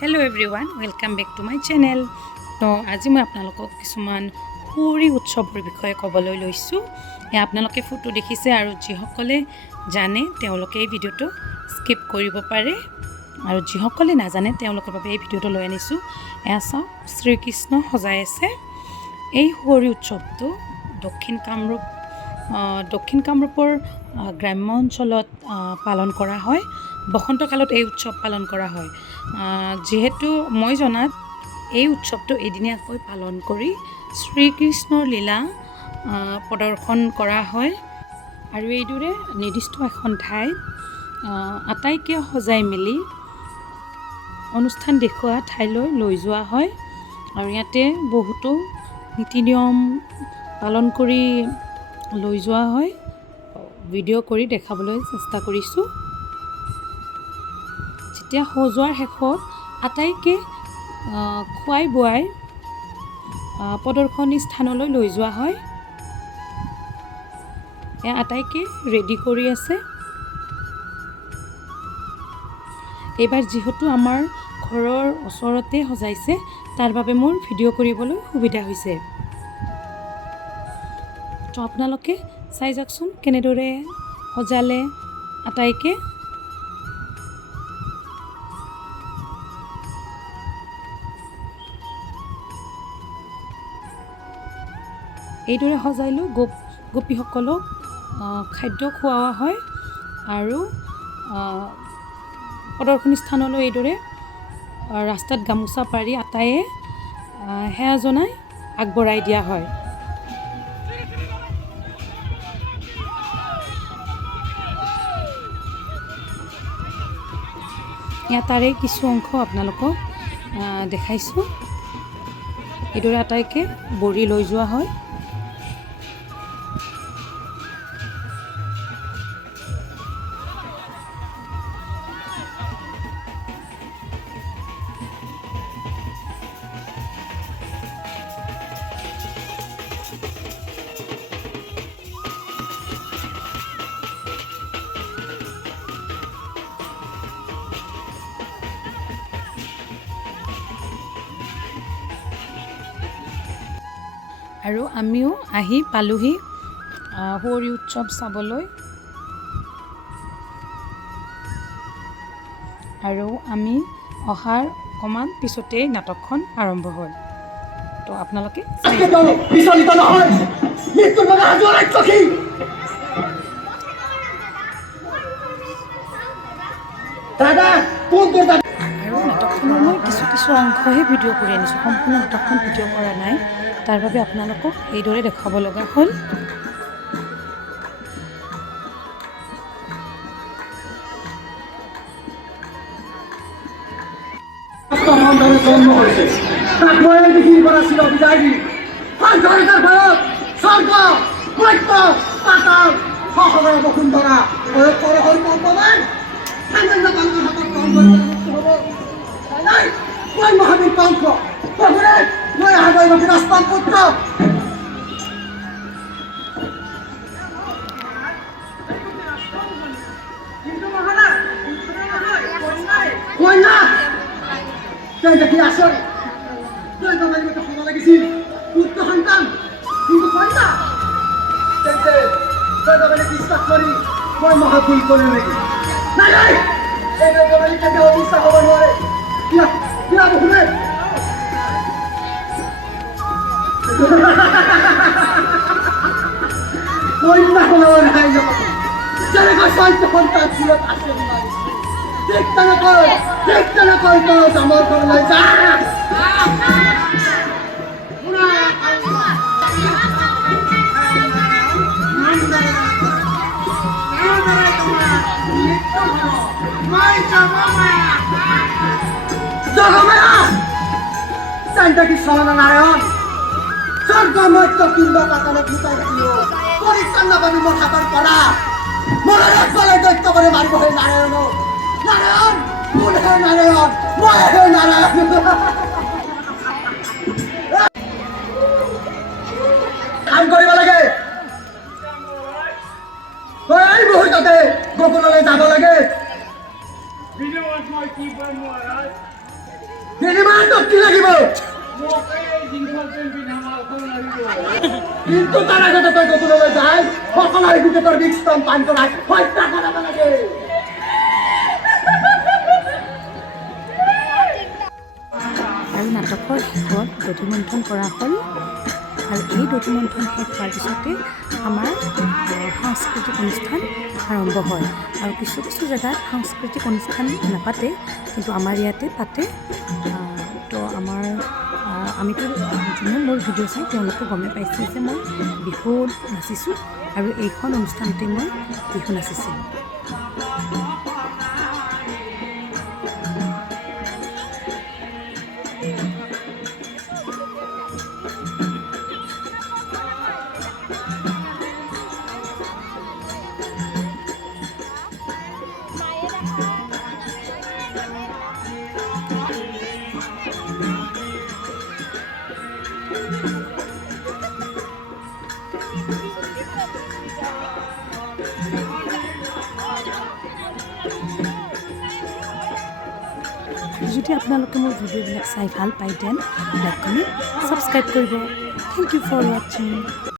Hello everyone welcome back to my channel. तो आज मैं आपनालोকক किछुमान होरी उत्सवर विषय कबलै लैसु। आपनालोके फोटो देखिसे आरो जिসকले जाने तेओलोके এই ভিডিওটো স্কিপ কৰিব পাৰে আৰু जिসকলে নাজানে তেওলোকৰ বাবে এই ভিডিওটো লৈ আনিছো। এয়া চাওক শ্ৰীকৃষ্ণ সজাই আছে। এই হোৰী উৎসৱটো দক্ষিণ কামৰূপৰ গ্ৰাম্য অঞ্চলত পালন কৰা হয়। বসন্ত কালত এই উৎসৱ পালন কৰা হয়। যেহেতু মই জনাত এই উৎসৱটো এদিনীয়াকৈ পালন কৰি শ্ৰীকৃষ্ণৰ লীলা প্ৰদৰ্শন কৰা হয় আৰু এইদৰে নিৰ্দিষ্ট এখন ঠাইত আটাইকে সজাই মেলি অনুষ্ঠান দেখুওৱা ঠাইলৈ লৈ যোৱা হয় আৰু ইয়াতে বহুতো নীতি নিয়ম পালন কৰি লৈ যোৱা হয়। ভিডিঅ' কৰি দেখাবলৈ চেষ্টা কৰিছোঁ। যেতিয়া সজোৱাৰ শেষত আটাইকে খুৱাই বোৱাই প্ৰদৰ্শনী স্থানলৈ লৈ যোৱা হয়। এয়া আটাইকে ৰেডি কৰি আছে। এইবাৰ যিহেতু আমাৰ ঘৰৰ ওচৰতে সজাইছে তাৰ বাবে মোৰ ভিডিঅ' কৰিবলৈ সুবিধা হৈছে। তো আপোনালোকে চাই যাওকচোন কেনেদৰে সজালে আটাইকে। এইদৰে সজাই লৈ গোপীসকলক খাদ্য খুওৱা হয় আৰু প্ৰদৰ্শনী স্থানলৈ এইদৰে ৰাস্তাত গামোচা পাৰি আটাইয়ে সেৱা জনাই আগবঢ়াই দিয়া হয়। ইয়াত তাৰে কিছু অংশ আপোনালোকক দেখাইছোঁ। এইদৰে আটাইকে বৰি লৈ যোৱা হয়। আৰু আমিও আহি পালোহি হোৰী উৎসৱ চাবলৈ। আৰু আমি অহাৰ অকণমান পিছতেই নাটকখন আৰম্ভ হ'ল। তো আপোনালোকে আৰু নাটকখনৰ মই কিছু অংশহে ভিডিঅ' কৰি আনিছোঁ। সম্পূৰ্ণ নাটকখন ভিডিঅ' কৰা নাই। তাৰ বাবে আপোনালোকক এইদৰে দেখাব লগা হ'ল। মহাবীৰ পান্থ মই আহাগৈ ৰাজপাল পুত্ৰ কন্যা তই দেখি আসল তই তোমাৰ মতো হব লাগিছিল পুত্ৰ সন্তান কিন্তু কন্যা তই তোমাৰ বিশ্বাস কৰি মই মহাভুল কৰি নেকি নাই নাই এই তোমাৰ কেতিয়াও বিশ্বাস হ'ব নোৱাৰে। কিয় বহুনে কন্যা হলেও নাই যেনেকৈ চৈত্য সন্তান ফুলত আছে ঠিক তেনেকৈ তই জামৰ ঘৰলৈ যা। কি চলনা নাৰায়ণ স্বৰ্গ মধ্য পিণ্ড পাতালে ভূতাই ৰাখিল পৰিচ্ছন্ন পাবি মোৰ হাতৰ পৰা মনেৰ গলে দৈত্য কৰে মাৰিব হে নাৰায়ণ। নাৰায়ণ কোন হে নাৰায়ণ মই হে নাৰায়ণ। কাম কৰিব লাগে তই এই মুহূৰ্ততে গোকুললৈ যাব লাগে। তিনিমাহত কি লাগিব কিন্তু তাৰ আগতে তই গধূললৈ যায় সকলোৰে গোটেই তোৰ বিস্তম পান কৰাই হত্যা কৰাব লাগে আৰু নাটকৰ শেষত দধিমন্থন কৰা হ'ল আৰু এই দধিমন্থন শেষ হোৱাৰ পিছতে আমাৰ সাংস্কৃতিক অনুষ্ঠান আৰম্ভ হয় আৰু কিছু কিছু জেগাত সাংস্কৃতিক অনুষ্ঠান নাপাতে কিন্তু আমাৰ ইয়াতে পাতে তো আমিতো যোনে মোৰ ভিডিঅ' চাই তেওঁলোকে গমেই পাইছে যে মই বিহু নাচিছোঁ আৰু এইখন অনুষ্ঠানতে মই বিহু নাচিছিলোঁ যদি আপোনালোকে মোৰ ভিডিঅ'বিলাক চাই ভাল পায় দেন লাইক কমেণ্ট ছাবস্ক্ৰাইব কৰিব থেংক ইউ ফৰ ৱাচিং